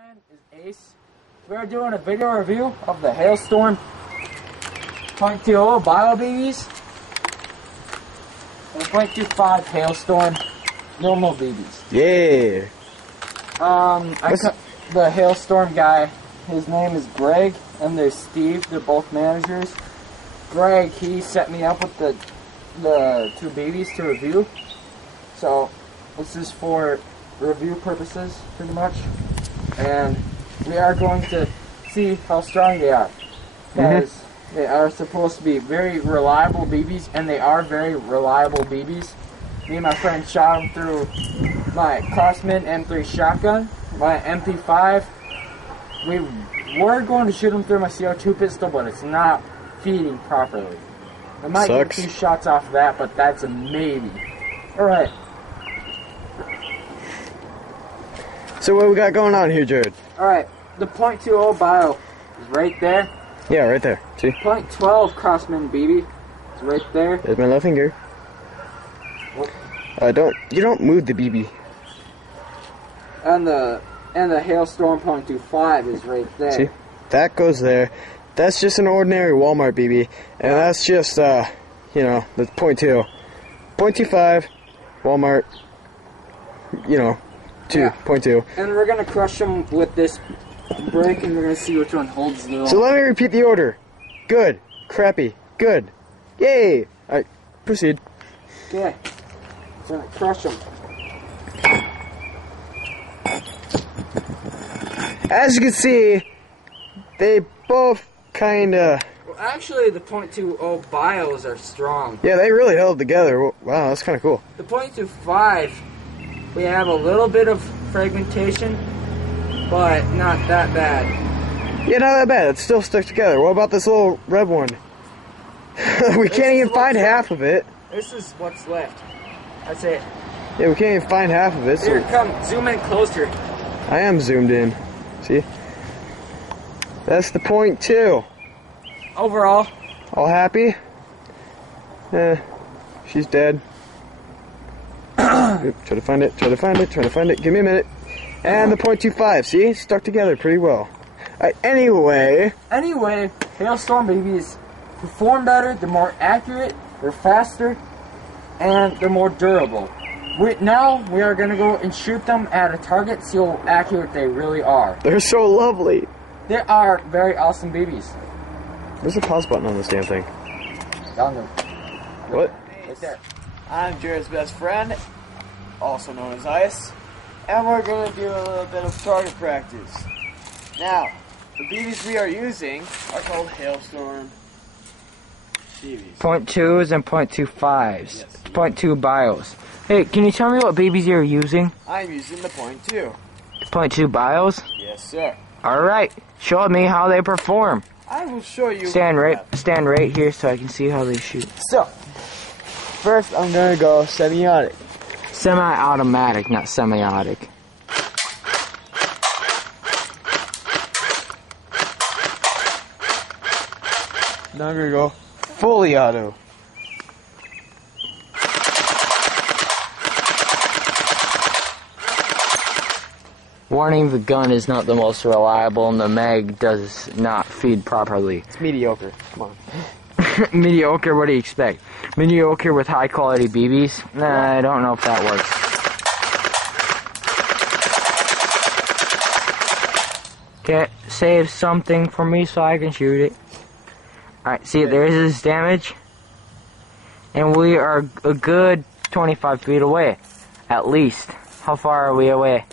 name is Ace. We are doing a video review of the Hailstorm .20 Bio BBs and 0.25 Hailstorm normal BBs. Yeah. The Hailstorm guy, his name is Greg, and there's Steve. They're both managers. Greg, he set me up with the two BBs to review. So this is for review purposes, pretty much. And we are going to see how strong they are, because they are supposed to be very reliable BBs, and they are very reliable BBs. Me and my friend shot them through my Crosman M3 shotgun, my MP5. We were going to shoot them through my CO2 pistol, but it's not feeding properly. I might get a few shots off of that, but that's a maybe. Alright. So what we got going on here, Jared? Alright, the .20 Bio is right there. Yeah, right there. See? .12 Crossman BB is right there. There's my left finger. You don't move the BB. And the Hailstorm .25 is right there. See? That goes there. That's just an ordinary Walmart BB, and that's just the .2. .25 Walmart, 2.2. And we're gonna crush them with this brick, and we're gonna see which one holds the. So let me repeat the order. Good, crappy, good, yay. All right, proceed. Okay, so I'm gonna crush them. As you can see, they both kinda. Well, actually, the .20 Bios are strong. Yeah, they really held together. Wow, that's kind of cool. The .25, we have a little bit of fragmentation, but not that bad. Yeah, not that bad. It's still stuck together. What about this little red one? We can't even find half of it. This is what's left. That's it. Yeah, we can't even find half of it. Here, come, zoom in closer. I am zoomed in. See? That's the .2. Overall. All happy? She's dead. Try to find it, try to find it, try to find it. Give me a minute. And the .25, see? Stuck together pretty well. Anyway, Hailstorm BBs perform better, they're more accurate, they're faster, and they're more durable. Now we are going to go and shoot them at a target, see how accurate they really are. They're so lovely. They are very awesome BBs. There's a pause button on this damn thing. Down there. What? Right there. I'm Jared's best friend, also known as Ice, and we're going to do a little bit of target practice. Now, the BBs we are using are called Hailstorm BBs. .2s and .25s. Yes. .2 Bios. Hey, can you tell me what BBs you're using? I'm using the .2. .2 Bios? Yes, sir. Alright, show me how they perform. I will show you. Stand right here so I can see how they shoot. So, first I'm going to go semi-automatic. Semi-automatic, not semiotic. Now I'm going to go fully auto. Warning, the gun is not the most reliable and the mag does not feed properly. It's mediocre. Come on. Mediocre, what do you expect? Mediocre with high quality BBs? Nah, I don't know if that works. Okay, save something for me so I can shoot it. Alright, see, there's this damage. And we are a good 25 feet away. At least. How far are we away?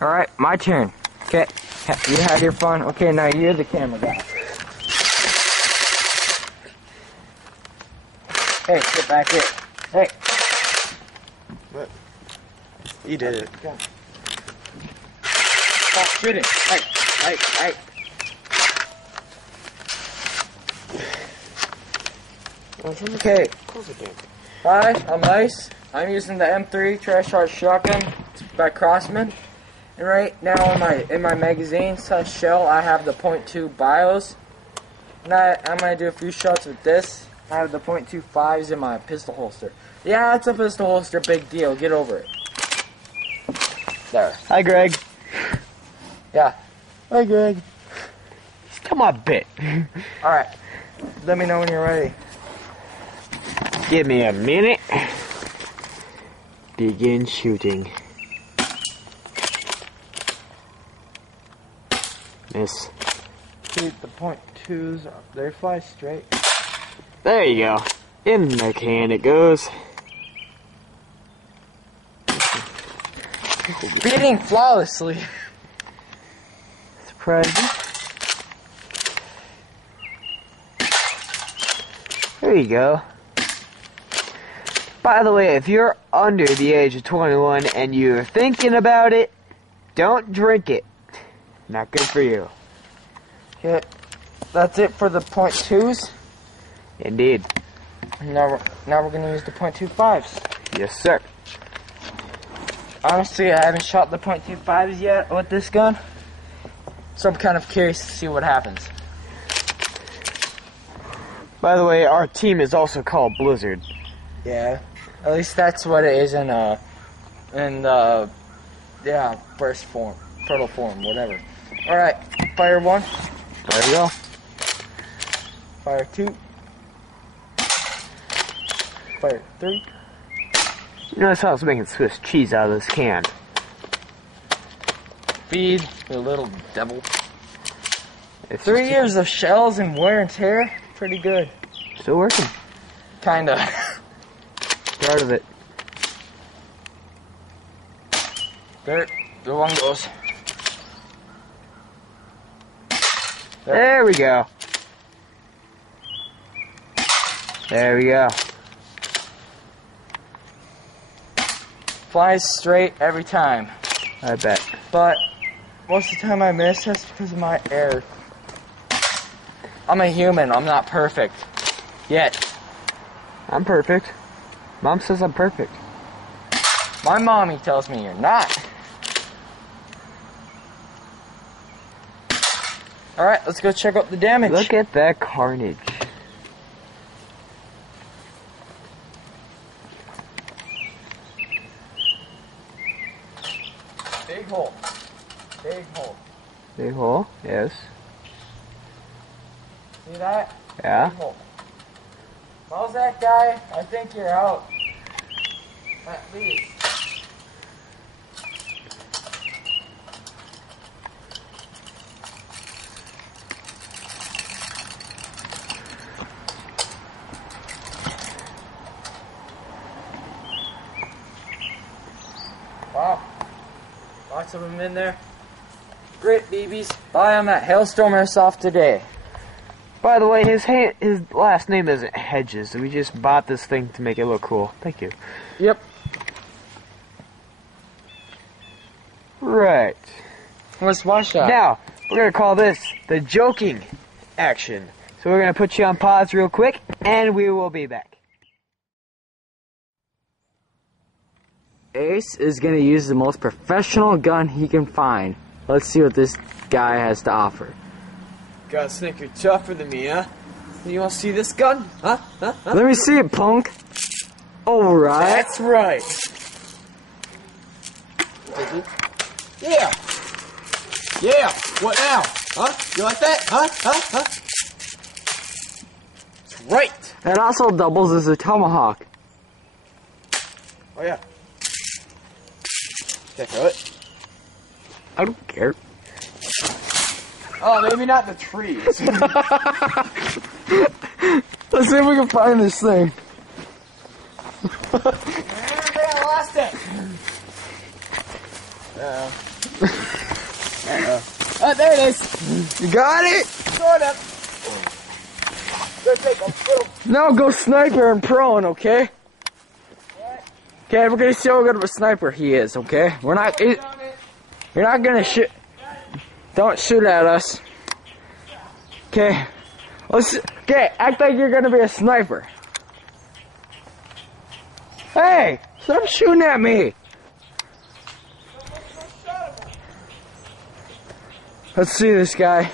Alright, my turn. Okay, you had your fun. Okay, now you're the camera guy. Hey, get back here. Hey. What? You did it. Stop shooting. Hey. Okay. Hi, I'm Ice. I'm using the M3 Trash Heart Shotgun by Crosman. And right now in my magazine / shell, I have the .2 Bios. And I'm going to do a few shots with this. I have the .25s in my pistol holster. Yeah, it's a pistol holster, big deal. Get over it. There. Hi, Greg. Yeah. Hi, Greg. Come on, bit. Alright. Let me know when you're ready. Give me a minute. Begin shooting. Miss. Keep the .2s up. They fly straight. There you go. In the can it goes. Beating flawlessly. Surprising. There you go. By the way, if you're under the age of 21 and you're thinking about it, don't drink it. Not good for you. Okay. That's it for the .2s. Indeed. Now we're gonna use the .25s. Yes, sir. Honestly, I haven't shot the .25s yet with this gun, so I'm kind of curious to see what happens. By the way, our team is also called Blizzard. Yeah, at least that's what it is in burst form, turtle form, whatever. All right, fire 1. There you go. Fire 2. Fire 3. You notice how I was making Swiss cheese out of this can. Feed, you little devil. It's 3 years of shells and wear and tear, pretty good. Still working. Kinda. Part of it. There one goes. There we go. There we go. Flies straight every time. I bet. But most of the time I miss, that's because of my air. I'm a human, I'm not perfect. Yet. I'm perfect. Mom says I'm perfect. My mommy tells me you're not. Alright, let's go check out the damage. Look at that carnage. Big hole. Big hole. Big hole, yes. See that? Yeah. Big hole. How's that guy? I think you're out. At least. Wow. Lots of them in there. Great BBs. Buy them at Hailstorm Airsoft today. By the way, his last name isn't Hedges. We just bought this thing to make it look cool. Thank you. Yep. Right. Let's watch that. Now, we're going to call this the joking action. So we're going to put you on pause real quick, and we will be back. Ace is going to use the most professional gun he can find. Let's see what this guy has to offer. Guys think you're tougher than me, huh? You want to see this gun? Huh? Let me see it, punk. Alright. That's right. Yeah. Yeah. What now? Huh? You like that? Huh? That's right. It also doubles as a tomahawk. Oh yeah. Can I throw it? I don't care. Oh, maybe not the trees. Let's see if we can find this thing. I lost it. Oh, there it is. You got it? Sort of. Go take a little. Now go sniper and prone, okay? Okay, we're gonna see how good of a sniper he is, okay? We're not. You're not gonna shoot. Don't shoot at us. Okay. Okay, act like you're gonna be a sniper. Hey, stop shooting at me. Let's see this guy.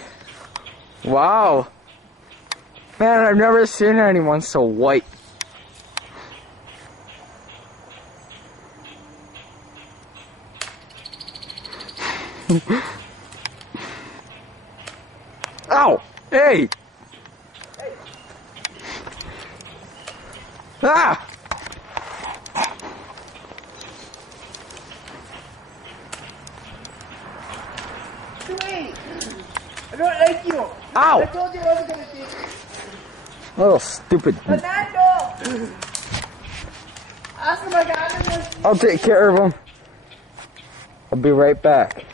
Wow. Man, I've never seen anyone so white. Ow! Hey! Ah! Wait! I don't like you! Ow! I told you I wasn't gonna take Little stupid. Fernando! Ask him my God. I'll take care of him. I'll be right back.